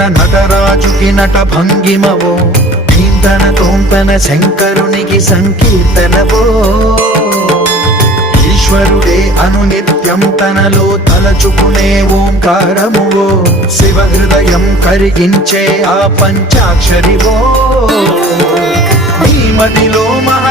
తన నటరాజుకి నట భంగిమవో ధీంతన తోంతన శంకరునికి సంకీర్తనవో ఈశ్వరుడే అనునిత్యం తనలో తలచుకునే ఓంకారమువో శివ హృదయం కరిగించే ఆ పంచాక్షరివో నీ మదిలో మహా